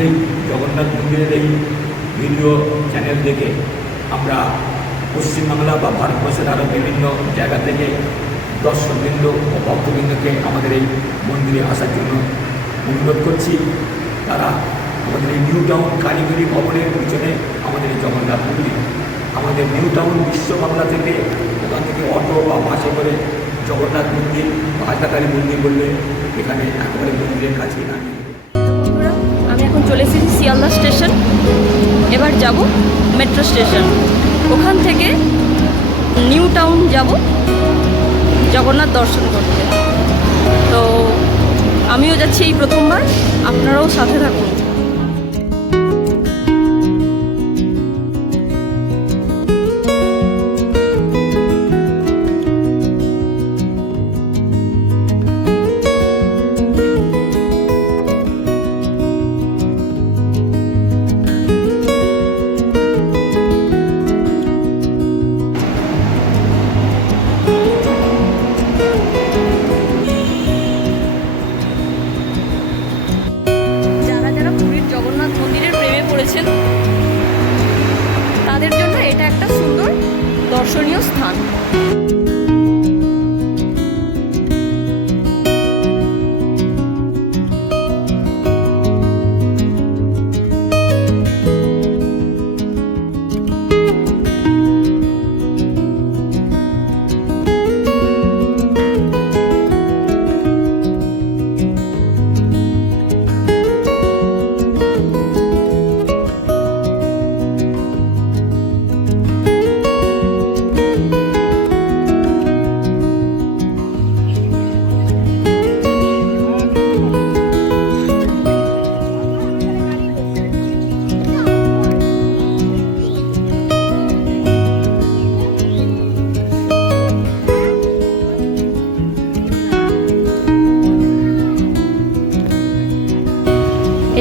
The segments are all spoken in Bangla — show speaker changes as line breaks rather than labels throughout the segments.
এই জগন্নাথ মন্দিরের এই ভিডিও চ্যানেল দেখে আমরা পশ্চিমবাংলা বা ভারতবর্ষের আরও বিভিন্ন জায়গা থেকে দর্শকবৃন্দ ও ভক্তবৃন্দকে আমাদের এই মন্দিরে আসার জন্য অনুরোধ করছি। তারা আমাদের এই নিউ টাউন কারিগরি ভবনের পিছনে আমাদের এই জগন্নাথ মন্দির। আমাদের নিউ টাউন বিশ্ব বাংলা থেকে ওখান থেকে অটো বা বাসে করে জগন্নাথ মন্দির বা মন্দির বললে এখানে একেবারে মন্দিরের কাছেই না
বন্ধুরা আমি এখন চলে এসেছি শিয়ালদা স্টেশন। এবার যাব মেট্রো স্টেশন। ওখান থেকে নিউ টাউন যাব জগন্নাথ দর্শন করতে। তো আমিও যাচ্ছি এই প্রথমবার, আপনারাও সাথে থাকুন। প্রেমে তাদের জন্য এটা একটা সুন্দর দর্শনীয় স্থান।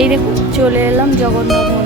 এই দেখুন চলে এলাম জগন্নাথ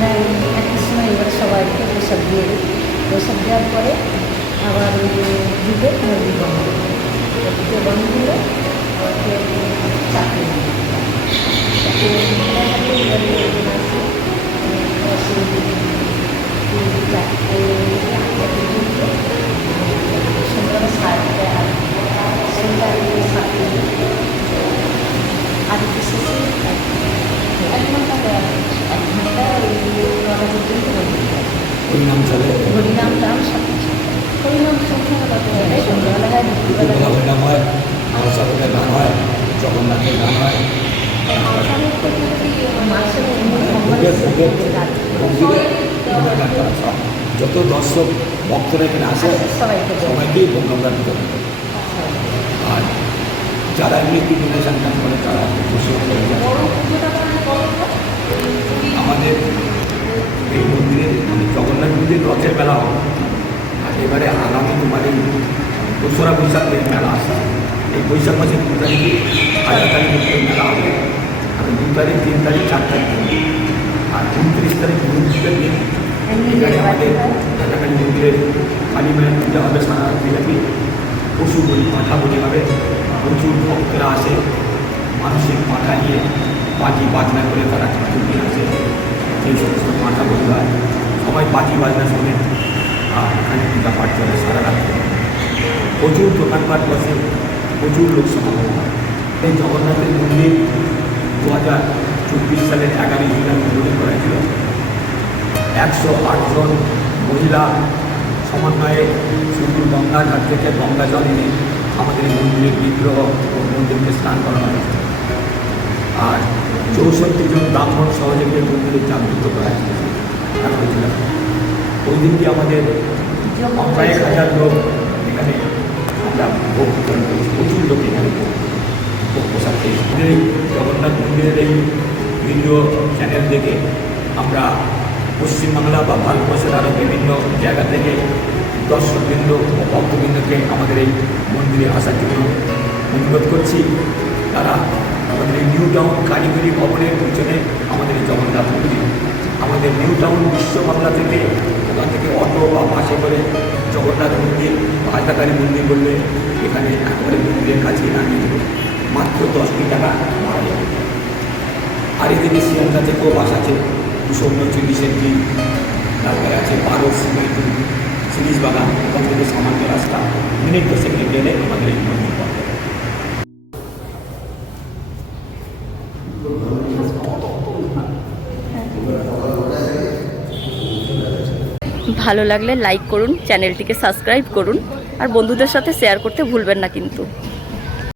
আমরা ওই একটার সময় এবার সবাইকে প্রসাদ দিয়ে দিই প্রসাদ দেওয়ার পরে আবার ওই যে দুটো মন্দির বন্ধ করি। তো দুটো বন্ধ হলে আমাকে চাকরি দিই চাকরি এবারে আসে আসে চারটে সন্ধ্যাবেলা সাড়ে সন্ধ্যা সাতটে আদিত্য শেষে এক ঘণ্টা দেওয়া হয়। এক ঘণ্টা ওই নটা পর্যন্ত বন্ধ থাকে।
ওই নাম চলে
হরিনাম হরিনাম সন্ধ্যাবেলা হয় সন্ধ্যাবেলা হয় হয়
গান হয় জগন্নাথের গান হয় গান করা সব যত দর্শক ভক্তরা এখানে আসে। সবাইকেই বিতরণ করে আর যারা এমনি একটু ডোনেশন কাজ করে তারা খুশি হয়ে যায় আমাদের এই মন্দিরে মানে জগন্নাথ মন্দির রথের মেলা হবে। আর এবারে আগামী তোমার এই দোসরা বৈশাখের মেলা আসছে এই বৈশাখ মাসের দু তারিখে হাজার তারিখ মেলা হবে। আর দু তারিখ, তিন তারিখ, চার তারিখ আর উনত্রিশ তারিখ উনত্রিশের দিন
এমনি
এখানে আমাদের
বাড়ি হয়।
ঢাকাকালী মন্দিরের কালী মায়ের পূজা হবে সারা রাত্রি ব্যাপী। পশু বলি, পাঠা বলি হবে। প্রচুর ভক্তরা আসে। মানসিক পাঠা নিয়ে বাজি বাজনা করে তারা ছুটি আসে। সেই সমস্ত পাঠা বলি হয়। সবাই বাজি বাজনা শোনে। আর এখানে পূজা পাঠ চলে সারা রাত্রি প্রচুর দোকানপাট বসে। প্রচুর লোক সমাগম হয় এই জগন্নাথের মন্দির দু হাজার চব্বিশ সালের এগারোই জুলাই উদ্বোধন করা ছিল একশো আটজন মহিলা সমন্বয়ে শুধু গঙ্গার ঘাট থেকে গঙ্গা জল এনে আমাদের মন্দিরের বিগ্রহ ও মন্দিরকে স্নান করানো হয়েছে। আর চৌষট্টি জন ব্রাহ্মণ সহযোগী মন্দিরে জাগৃত করা হয়েছিল ওই দিনটি আমাদের কয়েক হাজার লোক এখানে আমরা ভোগ বিতরণ করেছি প্রচুর লোক এখানে ভোগ প্রসাদ জগন্নাথ মন্দিরের এই ভিডিও চ্যানেল দেখে আমরা পশ্চিমবাংলা বা ভারতবর্ষের আরও বিভিন্ন জায়গা থেকে দর্শকবৃন্দ ও ভক্তবৃন্দকে আমাদের এই মন্দিরে আসার জন্য অনুরোধ করছি। তারা আমাদের নিউ টাউন কারিগরি ভবনের পিছনে আমাদের জগন্নাথ মন্দির। আমাদের নিউ টাউন বিশ্ব বাংলা থেকে ওখান থেকে অটো বা বাসে করে জগন্নাথ মন্দির হাজাকারী মন্দির বললে এখানে একেবারে মন্দিরের কাছে নামিয়ে মাত্র দশটি টাকা ভাড়া যাবে। আর এদিকে শিয়ালদা থেকেও বাস আছে, দুশো উনচল্লিশের দিন তারপরে আছে বারো সিমেন্ট সিরিজ বাগান ওখান থেকে সামান্য রাস্তা। মিনিট দশেক গেলে আমাদের এই মন্দির পাওয়া
ভালো লাগলে লাইক করুন চ্যানেলটিকে সাবস্ক্রাইব করুন, আর বন্ধুদের সাথে শেয়ার করতে ভুলবেন না কিন্তু।